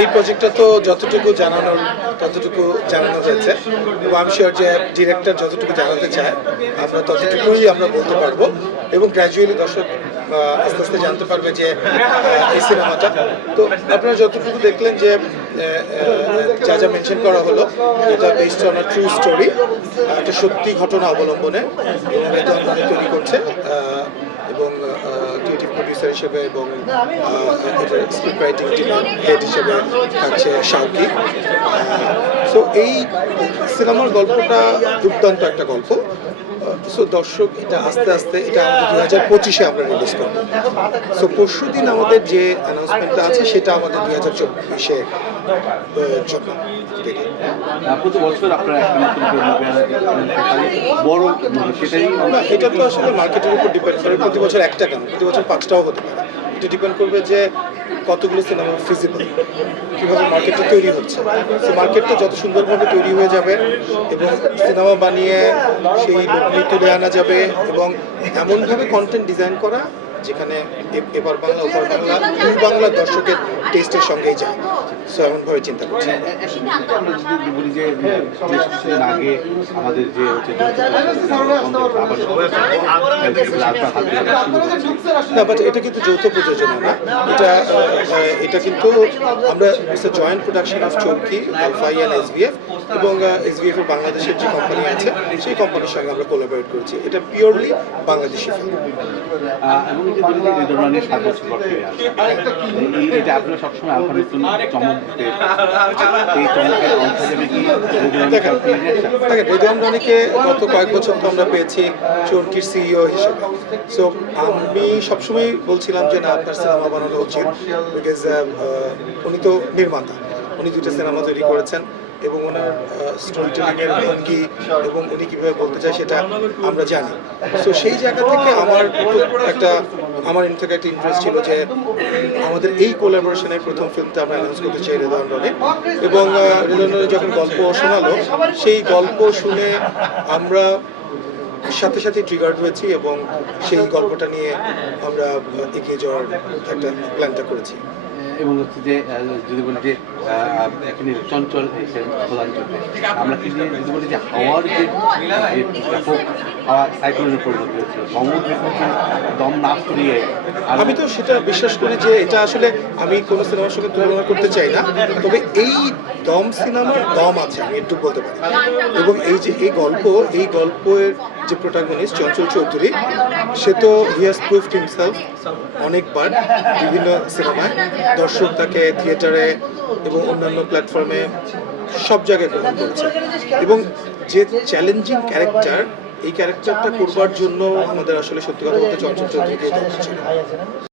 এই প্রজেক্টটা তো যতটুকু জানানোর, ততটুকু জানানো হয়েছে, এবং আমি শিওর যে ডিরেক্টর যতটুকু জানাতে চায়, আমরা ততটুকুই আমরা বলতে পারব, এবং গ্র্যাজুয়ালি দর্শক আস্তে আস্তে জানতে পারবে যে এই সিনেমাটা। তো আপনারা যতটুকু দেখলেন যে যা যা মেনশন করা হলো, এটা বেসড অন ট্রু স্টোরি একটা সত্যি ঘটনা অবলম্বনে তৈরি করছে। এবং ক্রিয়েটিভ প্রডিউসার হিসেবে এবং স্ক্রিপ্ট রাইটিং টিমের হেড হিসেবে থাকছে শাউকি সো এই সিনেমার গল্পটা দুর্দান্ত একটা গল্প। সো দর্শক এটা আস্তে আস্তে এটা আমাদের দু হাজার পঁচিশে আমরা রিলিজ করব। সো পরশু দিন আমাদের যে অ্যানাউন্সমেন্টটা আছে সেটা আমাদের দু হাজার চব্বিশে জন্য। দেখি প্রতি বছর আপনারা একটা নতুন করে movie আনেন, খালি বড় সেটাই এটা তো আসলে মার্কেটের উপর ডিপেন্ড করে। প্রতি বছর একটা কেন? প্রতি বছর পাঁচটাও হতে পারে। এটা ডিপেন্ড করবে যে কতগুলো সিনেমা ফিজিবল কীভাবে মার্কেটটা তৈরি হচ্ছে। সো মার্কেটটা যত সুন্দরভাবে তৈরি হয়ে যাবে এবং সিনেমা বানিয়ে সেই তুলে আনা যাবে এবং এমনভাবে কন্টেন্ট ডিজাইন করা যেখানে এবার বাংলা ওপার বাংলা দুই বাংলা দর্শকের টেস্টের সঙ্গেই যায়। সো এমনভাবে চিন্তা করছি। আগে আমাদের যে না বাট এটা কিন্তু যৌথ প্রযোজনা না। এটা এটা কিন্তু আমরা জয়েন্ট প্রোডাকশন অফ চৌকি আলফাই অ্যান্ড এসভিএফ এবং এসভিএফ এর বাংলাদেশের যে কোম্পানি আছে সেই কোম্পানির সঙ্গে আমরা কোলাবোরেট করেছি। এটা পিওরলি বাংলাদেশি ফিল্ম এই ধরনের এটা আপনারা সবসময় নতুন চমক এই চমকের অংশ হিসেবে কি রনিকে গত কয়েক বছর তো আমরা পেয়েছি চরকির সিইও হিসেবে। সো আমি সবসময় বলছিলাম যে না আপনার সিনেমা বানানো উচিত বিকজ উনি তো নির্মাতা। উনি দুটো সিনেমা তৈরি করেছেন। এবং ওনার স্টোরি টেলিংয়ের ভঙ্গি এবং উনি কীভাবে বলতে চায় সেটা আমরা জানি। সো সেই জায়গা থেকে আমার একটা, আমার এর থেকে একটা ইন্টারেস্ট ছিল যে আমাদের এই কোলাবোরেশনের প্রথম ফিল্মটা আমরা অ্যানাউন্স করতে চাই রেদওয়ান রনি এবং রেদওয়ান রনি যখন গল্প শোনালো, সেই গল্প শুনে আমরা সাথে সাথে ট্রিগার্ড হয়েছি এবং সেই গল্পটা নিয়ে আমরা এগিয়ে যাওয়ার একটা প্ল্যানটা করেছি। এবং হচ্ছে যে যদি বলি যে আহ, এখানে চঞ্চল এসে প্রদান আমরা কিন্তু যদি বলি যে হাওয়ার যে ব্যাপক হাওয়া সাইক্লোনের পরিণত হয়েছিল সমুদ্র দম না ফুরিয়ে আমি তো সেটা বিশ্বাস করি যে এটা আসলে আমি কোনো সিনেমার সঙ্গে তুলনা করতে চাই না। তবে এই দম সিনেমার দম আছে, আমি একটু বলতে পারি। এবং এই যে, এই গল্প, এই গল্পের যে প্রোটাগনিস্ট চঞ্চল চৌধুরী, সে তো হি হ্যাজ প্রুভড হিমসেলফ অনেকবার বিভিন্ন সিনেমায়। দর্শক তাকে থিয়েটারে এবং অন্যান্য প্ল্যাটফর্মে সব জায়গায় গ্রহণ করেছে। এবং যে চ্যালেঞ্জিং ক্যারেক্টার এই ক্যারেক্টারটা করবার জন্য আমাদের আসলে সত্যি কথা বলতে চঞ্চল চৌধুরীকে দরকার ছিল।